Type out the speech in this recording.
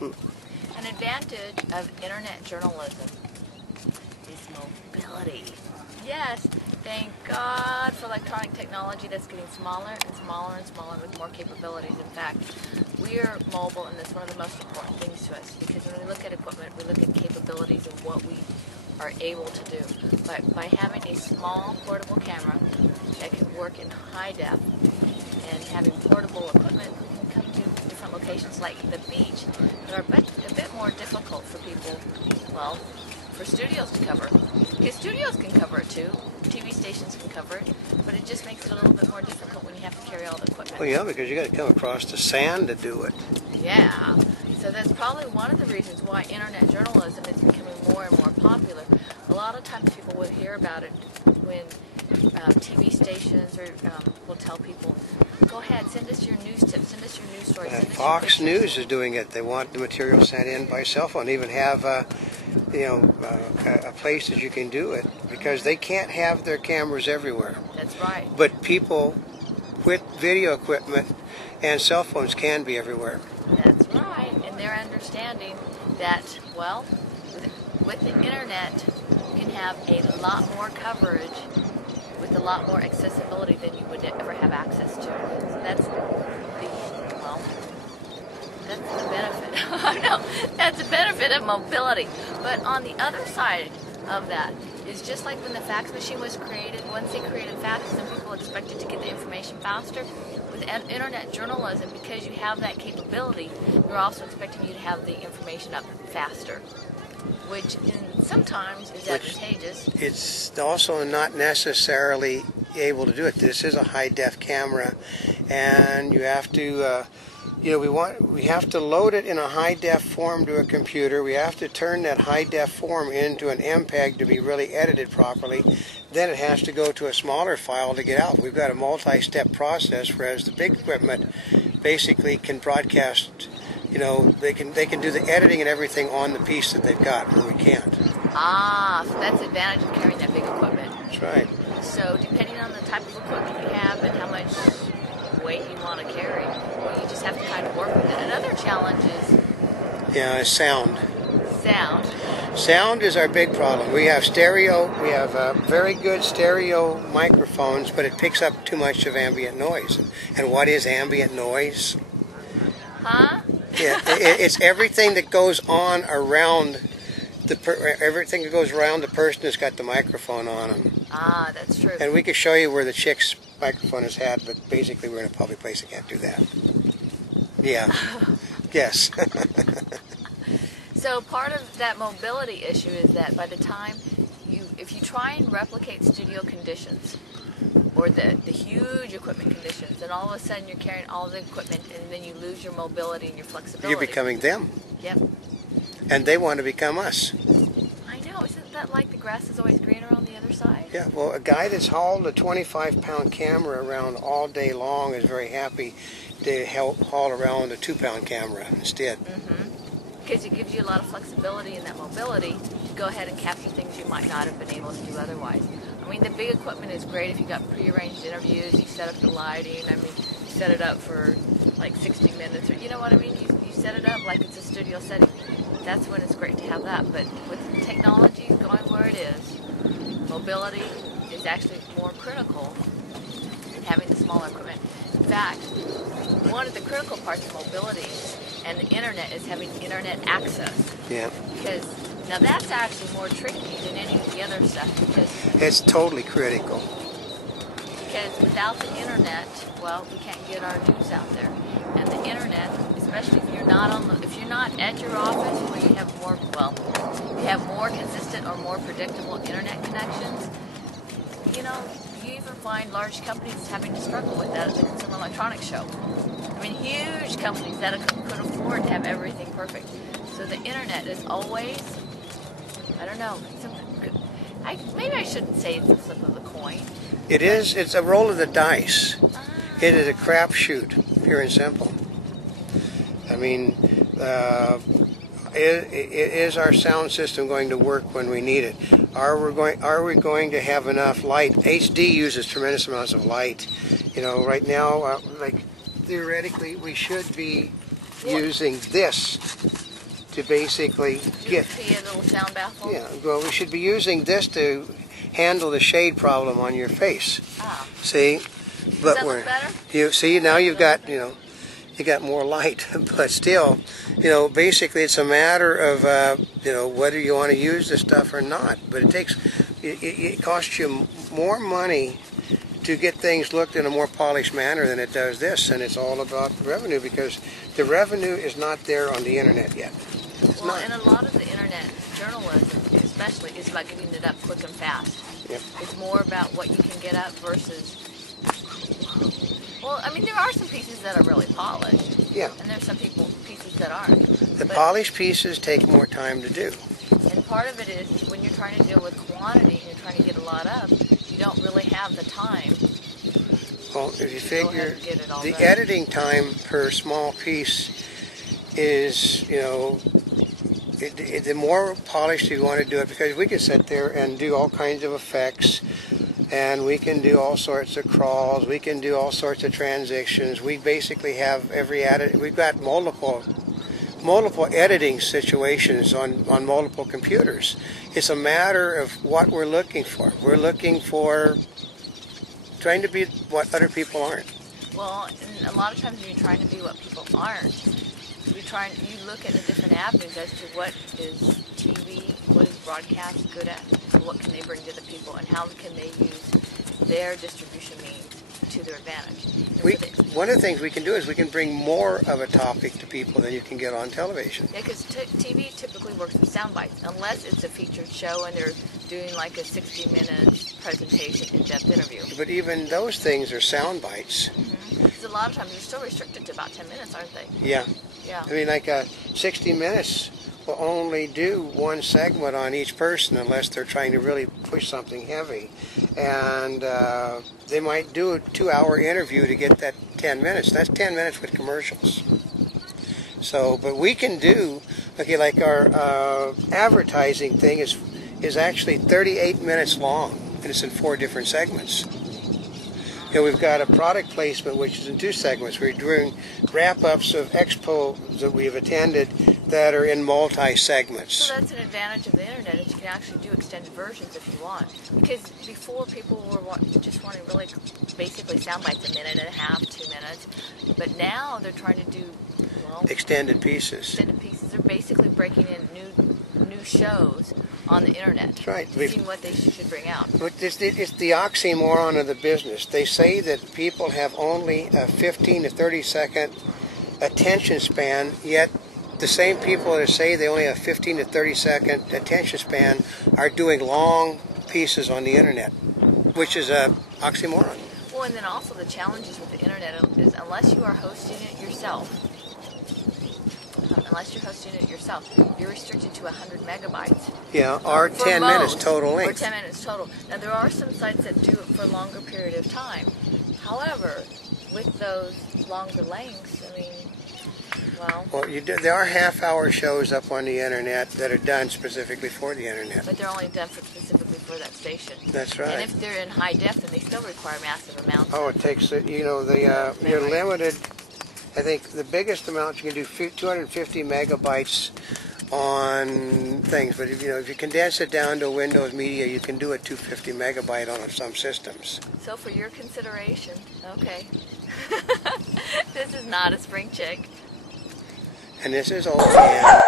An advantage of internet journalism is mobility. Yes, thank God for electronic technology that's getting smaller and smaller and smaller with more capabilities. In fact, we are mobile, and that's one of the most important things to us, because when we look at equipment, we look at capabilities and what we are able to do. But by having a small portable camera that can work in high def, and having portable equipment, we can come to different locations like the beach that are a bit more difficult for people, well, for studios to cover. Because studios can cover it too, TV stations can cover it, but it just makes it a little bit more difficult when you have to carry all the equipment. Well, yeah, because you got to come across the sand to do it. Yeah, so that's probably one of the reasons why internet journalism is becoming more and more popular. A lot of times people would hear about it when TV stations will tell people, go ahead, send us your news tips, send us your news stories. Fox News is doing it. They want the material sent in by cell phone. They even have a place that you can do it, because they can't have their cameras everywhere. That's right. But people with video equipment and cell phones can be everywhere. That's right. And they're understanding that, well, with the internet, you can have a lot more coverage with a lot more accessibility than you would ever have access to. So that's the benefit. I know, that's the benefit of mobility. But on the other side of that is just like when the fax machine was created. Once they created fax, then people expected to get the information faster. With internet journalism, because you have that capability, they're also expecting you to have the information up faster, which sometimes is advantageous. It's also not necessarily able to do it. This is a high-def camera, and you have to, we have to load it in a high-def form to a computer. We have to turn that high-def form into an MPEG to be really edited properly. Then it has to go to a smaller file to get out. We've got a multi-step process, whereas the big equipment basically can broadcast. They can do the editing and everything on the piece that they've got, where we can't. Ah, so that's the advantage of carrying that big equipment. That's right. So depending on the type of equipment you have and how much weight you want to carry, well, you just have to kind of work with it. Another challenge is sound. Sound. Sound is our big problem. We have stereo. We have very good stereo microphones, but it picks up too much of ambient noise. And what is ambient noise? Huh? Yeah, it's everything that goes on around everything that goes around the person that's got the microphone on them. Ah, that's true. And we could show you where the chick's microphone is at, but basically we're in a public place that can't do that. Yeah. Yes. So part of that mobility issue is that by the time if you try and replicate studio conditions, or the huge equipment conditions, and all of a sudden you're carrying all the equipment, and then you lose your mobility and your flexibility. You're becoming them. Yep. And they want to become us. I know. Isn't that like the grass is always greener on the other side? Yeah, well, a guy that's hauled a 25-pound camera around all day long is very happy to haul around a 2-pound camera instead. Because it gives you a lot of flexibility and that mobility to go ahead and capture things you might not have been able to do otherwise. I mean, the big equipment is great if you got prearranged interviews, you set up the lighting, you set it up for like 60 minutes, or you know what I mean? You set it up like it's a studio setting. That's when it's great to have that. But with technology going where it is, mobility is actually more critical than having the smaller equipment. In fact, one of the critical parts of mobility and the internet is having internet access. Yeah. Because now that's actually more tricky than any of the other stuff, because it's totally critical. Because without the internet, well, we can't get our news out there. And the internet, especially if you're not at your office where you have more consistent or more predictable internet connections, you even find large companies having to struggle with that at the Consumer Electronics Show. I mean, huge companies that could afford to have everything perfect. So the internet is always, I don't know, maybe I shouldn't say it's the flip of the coin. It is. It's a roll of the dice. It is a crapshoot, pure and simple. I mean, is our sound system going to work when we need it? Are we going to have enough light? HD uses tremendous amounts of light. Right now, like theoretically, we should be using this to basically get. See a little sound baffle? Yeah, well, we should be using this to handle the shade problem on your face. Ah. See, but Does that look better? You see now you've got you got more light, but still, basically it's a matter of whether you want to use this stuff or not. But it costs you more money to get things looked in a more polished manner than it does this, and it's all about revenue because the revenue is not there on the internet yet. Well, and a lot of the internet journalism, especially, is about getting it up quick and fast. Yep. It's more about what you can get up versus. Well, I mean, there are some pieces that are really polished. Yeah. And there's some pieces that aren't. The polished pieces take more time to do. And part of it is when you're trying to deal with quantity and you're trying to get a lot up, you don't really have the time. Well, if you figure the done. editing time per small piece is, the more polished you want to do it, because we can sit there and do all kinds of effects, and we can do all sorts of crawls, we can do all sorts of transitions. We basically have we've got multiple editing situations on multiple computers. It's a matter of what we're looking for. We're looking for trying to be what other people aren't. Well, and a lot of times when you're trying to be what people aren't, you look at the different avenues as to what is TV, what is broadcast good at, what can they bring to the people, and how can they use their distribution means to their advantage. One of the things we can do is we can bring more of a topic to people than you can get on television. Yeah, because TV typically works with sound bites, unless it's a featured show and they're doing like a 60-minute presentation, in-depth interview. But even those things are sound bites. Because a lot of times they're still restricted to about 10 minutes, aren't they? Yeah. Yeah. I mean, like 60 minutes will only do one segment on each person unless they're trying to really push something heavy. And they might do a 2-hour interview to get that 10 minutes. That's 10 minutes with commercials. So, but we can do, like our advertising thing is actually 38 minutes long, and it's in 4 different segments. We've got a product placement which is in 2 segments. We're doing wrap-ups of expos that we've attended that are in multi-segments. So that's an advantage of the internet, is you can actually do extended versions if you want. Because before people were just wanting really basically sound bites, 1.5 minutes, 2 minutes. But now they're trying to do, extended pieces. Extended pieces. They're basically breaking in new shows on the internet. That's right. Seeing what they should bring out. It's the oxymoron of the business. They say that people have only a 15 to 30 second attention span, yet the same people that say they only have 15 to 30 second attention span are doing long pieces on the internet, which is a oxymoron. Well, and then also the challenges with the internet is unless you are hosting it yourself, you're restricted to 100 megabytes. Yeah, or 10 minutes total length. Or 10 minutes total. Now, there are some sites that do it for a longer period of time. However, with those longer lengths, I mean, there are half-hour shows up on the internet that are done specifically for the internet. But they're only done specifically for that station. That's right. And if they're in high def, then they still require massive amounts. Oh, it takes you're limited. I think the biggest amount you can do 250 megabytes on things, but if you condense it down to Windows Media, you can do a 250 megabyte on some systems. So for your consideration, okay. This is Notaspringchick. And this is old man.